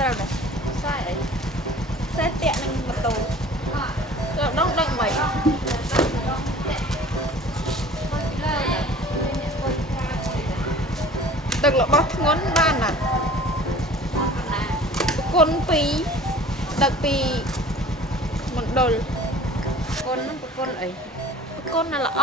ត្រូវដែរខ្សែអីខ្សែតាក់នឹងម៉ូតូទៅដងដឹកមិនដឹករបស់ធ្ងន់បានណាប្រគុណពីរដឹកពីមណ្ឌលគុណហ្នឹងប្រគុណអីប្រគុណណាល្អ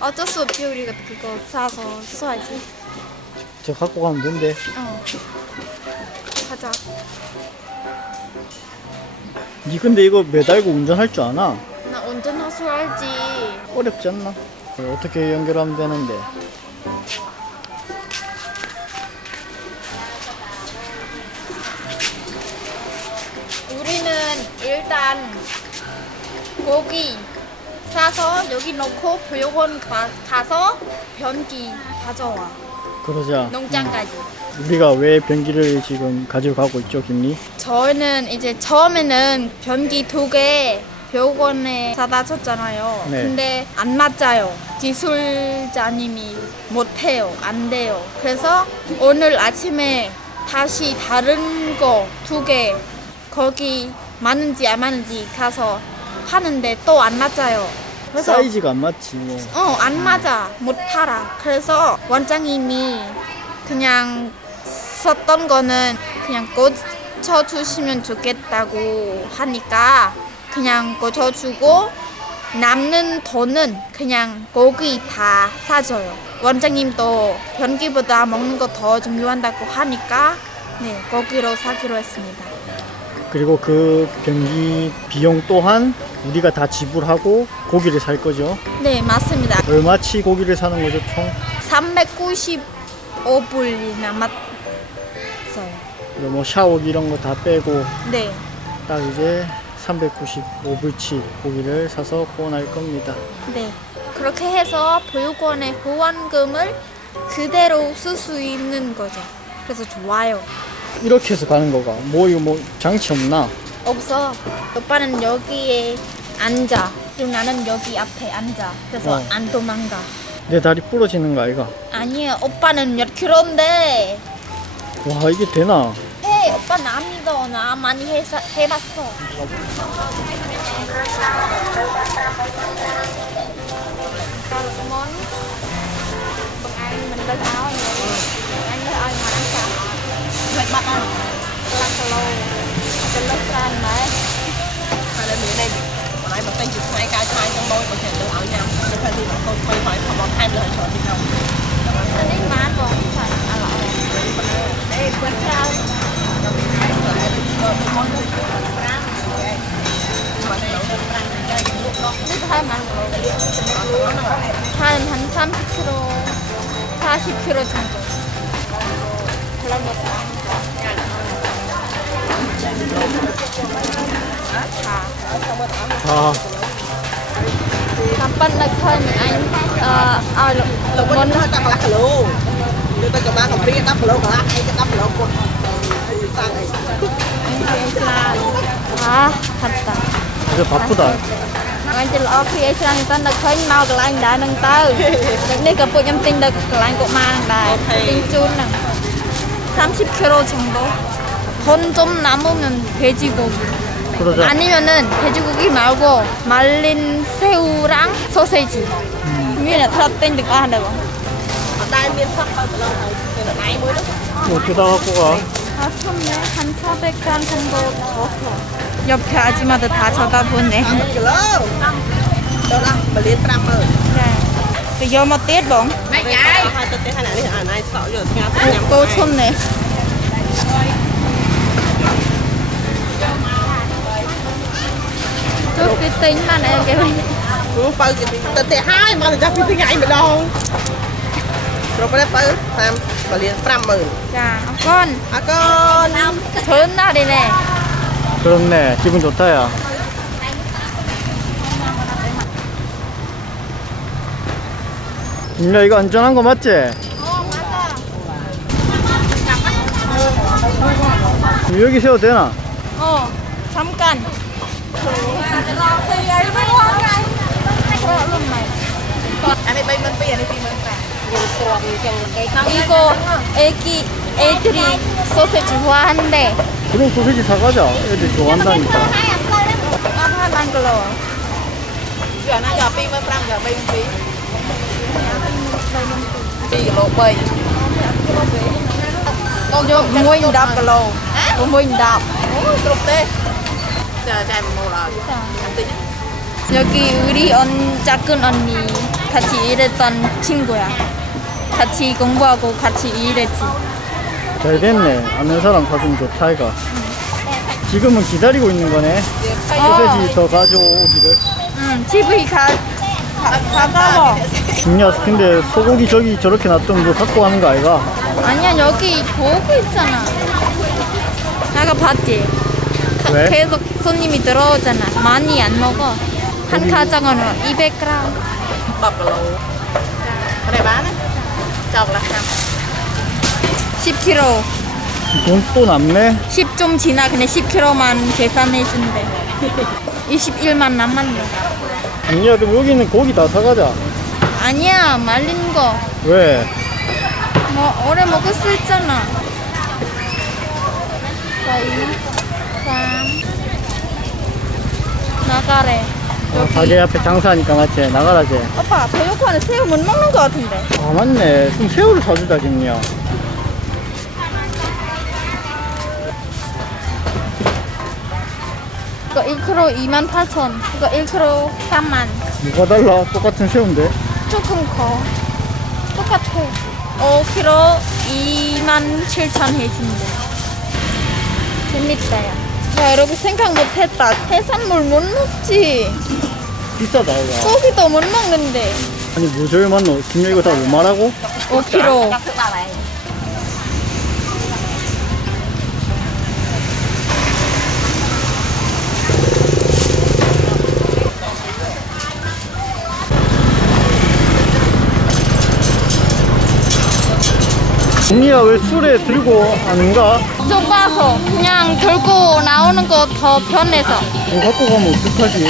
어쩔 수 없지 우리가 그거 사서 써야지. 저 갖고 가면 된대. 어. 가자. 니 근데 이거 매달고 운전할 줄 아나? 나 운전하수 알지. 어렵지 않나? 어떻게 연결하면 되는데? 우리는 일단 고기 사서 여기 넣고 보육원 가, 가서 변기 가져와. 그러자. 농장까지. 우리가 왜 변기를 지금 가지고 가고 있죠, 김리? 저희는 이제 처음에는 변기 두개 병원에 사다 줬잖아요. 네. 근데 안 맞아요. 기술자님이 못해요. 안 돼요. 그래서 오늘 아침에 다시 다른 거 두 개 거기 맞는지 안 맞는지 가서 파는데 또 안 맞아요. 그래서 사이즈가 안 맞지, 뭐. 어, 안 맞아. 못 팔아. 그래서 원장님이 그냥 썼던 거는 그냥 고쳐주시면 좋겠다고 하니까 그냥 고쳐주고 남는 돈은 그냥 고기 다 사줘요. 원장님도 변기보다 먹는 거 더 중요한다고 하니까 네, 고기로 사기로 했습니다. 그리고 그 변기 비용 또한 우리가 다 지불하고 고기를 살 거죠. 네, 맞습니다. 얼마치 고기를 사는 거죠, 총? 395불이 남았어요. 그리고 뭐 샤워기 이런 거 다 빼고 네. 딱 이제 395불치 고기를 사서 구원할 겁니다. 네. 그렇게 해서 보육원의 후원금을 그대로 쓸 수 있는 거죠. 그래서 좋아요. 이렇게 해서 가는 거가 뭐 이거 뭐 장치 없나? 없어. 오빠는 여기에 앉아. 그리고 나는 여기 앞에 앉아. 그래서 어. 안 도망가. 내 다리 부러지는 거 아이가? 아니에요. 오빠는 몇 킬로인데. 와 이게 되나? 해. 오빠 나 믿어. 나 많이 해서, 해봤어. món mình lên áo lệch mặt anh Lăng sơ lâu Trên lớp ra anh đấy Hai lên miệng này Mãi mà tay chụp hai ca chai trong đôi Có thể tự ảo nhầm Cho phải đi mà tôi quay hỏi Họ bóng hai lời chọn đi đâu Anh ấy bán bỏ Phải ăn lọ Đây quên ra 한한 30kg, 40kg 정 도. តាមប៉ុនដឹកឃើញអញអឺឲ្យលោកមុនតែកន្លះគីឡូយកទៅកម្លាំងកម្រា10គីឡូកន្លះឯង10គីឡូគាត់សាំងឯងឆ្លាតហាហាត់តាទៅបាត់ទៅដល់អញទៅល្អភីអីច្រើនមិនតាន់ដឹកឃើញមកកន្លែងដែរនឹងទៅដូចនេះក៏ពួកខ្ញុំទិញដឹកកន្លែងកុមារនឹងដែរទិញជូនហ្នឹង30គីឡូចំពោះ 돈 좀 남으면 돼지고기 그러자. 아니면은 돼지고기 말고 말린 새우랑 소세지 위에 들어땡 거 하려고 អត់ដែលមានសោះ10គីឡូហើយទៅដៃមួយនោះ 어떻게 다 갖고 가? 다 쳤네 한 400g 정도 넣었어 옆에 아줌마도 다 쳐다보네 10គីឡូទៅដល់1លាន50000 네. 또 여모 떼봉 ម៉េចយាយហើយទៅ cứ tính bạn em cái này cứ bao giờ tệ hai mà ra phía ngày mà đâu rồi bắt bắt sam và liền trăm mười dạ con à con thơm nào đây nè 그렇네 기분 좋다 야 야, 이거 안전한 거 맞지? 어, 맞아. 여기 세워도 되나? 어, 잠깐. 이거 애기 애들이 소세지 좋아한대 그럼 소세지 사가자. 애들 좋아한다니까. 아파 난 글러워 Giờ nó giờ pi bên trong giờ bay bên phía. Pi lô bay. Con 저 무인 답 글러워 무인 trai một rồi. Anh tính. 여기 우리 언, 작은 언니 같이 일했던 친구야 같이 공부하고 같이 일했지 잘 됐네. 아는 사람 사주면 좋다, 이가. 지금은 기다리고 있는 거네. 소세지 더 가져오기를. 응 집에 가, 가, 가까워 야, 근데 소고기 저기 저렇게 놔두면 너 갖고 가는 거 아이가? 아니야 여기 고기 있잖아 내가 봤지 가- 왜? 계속 손님이 들어오잖아 많이 안 먹어 한. 가정은 200g 10 kg. Ở đây bán á. Chọc là trăm. 10kg 돈 또 남네? 10 좀 지나 그냥 10kg만 계산해 준대 21만 남았네 야, 그럼 여기는 고기 다 사가자. 아니야 말린 거 왜? 뭐 오래 먹을 수 있잖아. 4, 3 나가래. 아, 가게 앞에 장사하니까 맞지? 나가라지. 오빠 배고파는 새우 못 먹는 거 같은데. 아, 맞네. 그럼 새우를 사주자, 김이야. 이거 1kg 2만 8천. 이거 1kg 3만. 뭐가 달라? 똑같은 새우인데. 조금 커. 똑같아. 5kg 2만 7천 해준대. 재밌다 야. 야 여러분 생각 못했다. 해산물 못 먹지. 비싸다, 이거. 고기도 못 먹는데. 아니, 뭐 저기 맞노? 김이야, 이거 다 얼마라고? 5kg. 김이야, 왜 술에 들고 아는가? 좁아서 그냥 들고 나오는 거 더 편해서 이거 갖고 가면 어떡하지?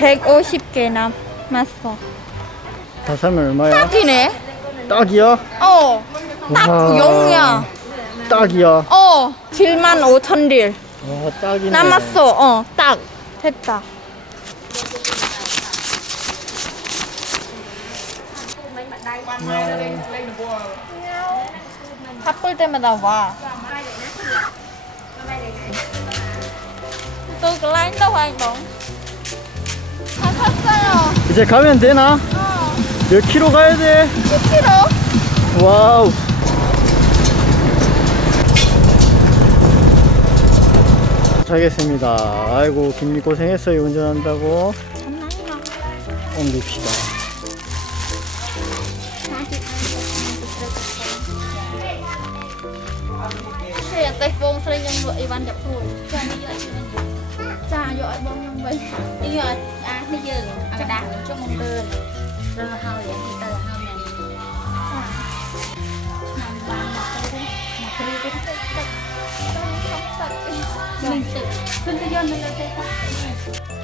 150개 남았어 다 사면 얼마야? 딱이네 딱이야? 어딱 우와. 용이야 딱이야. 어 7만 5천 릴 와, 딱이네. 남았어 어딱 됐다 바쁠 때마다 와 đâu anh bóng 다 샀어요 이제 가면 되나? 어 몇 킬로 가야 돼? 10kg 와우. 자겠습니다. 아이고, 김미 고생했어요. 운전한다고. ទេអទេសពងស្រីខ្ញុំលក់អីវ៉ាន់ចាប់ព្រួយចានេះយកឲ្យខ្ញុំចាយកឲ្យបងខ្ញុំវិញនេះយកអានេះយើងអាកដាស់ចុះមុំលើរើហើយនេះទៅហើយញ៉ាំឆ្នាំបានមកទៅមកព្រីទៅទឹកទឹកទៅខំទឹកនេះទឹកគឺទៅយកនៅលើទេតា